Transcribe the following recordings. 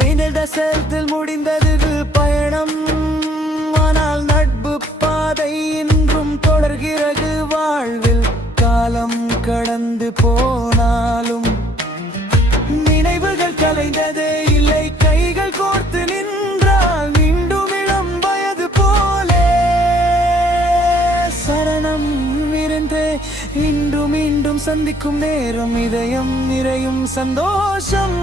நினைந்த செல்தில் முடிந்தது பயணம். ஆனால் நட்பு பாதை இன்றும் தொடர்கிறது வாழ்வில். காலம் கடந்து போனாலும் நினைவுகள் கலைந்ததே இல்லை. கைகள் கோர்த்து நின்றால் மீண்டும் இளம் வயது போலே சரணம் இருந்தே இன்றும் மீண்டும் சந்திக்கும் நேரம் இதயம் நிறையும் சந்தோஷம்.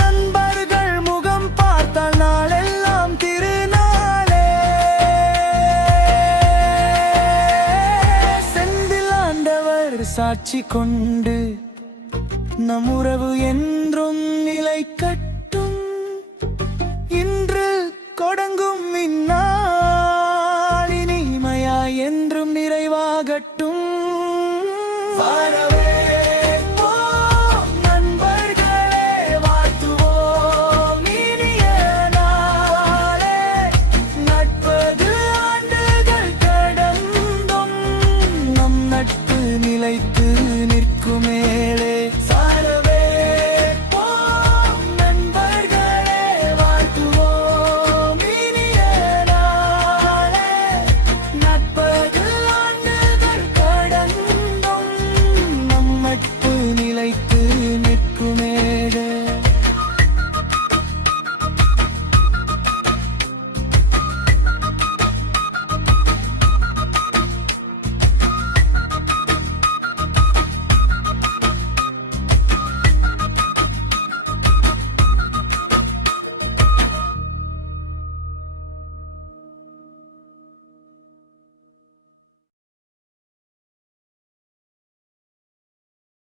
நண்பர்கள் முகம் பார்த்தால் நாளெல்லாம் திருநாளே. செந்தில் ஆண்டவர் சாட்சி கொண்டு நம் உறவு என்றும் நிலைக்கட்டும்.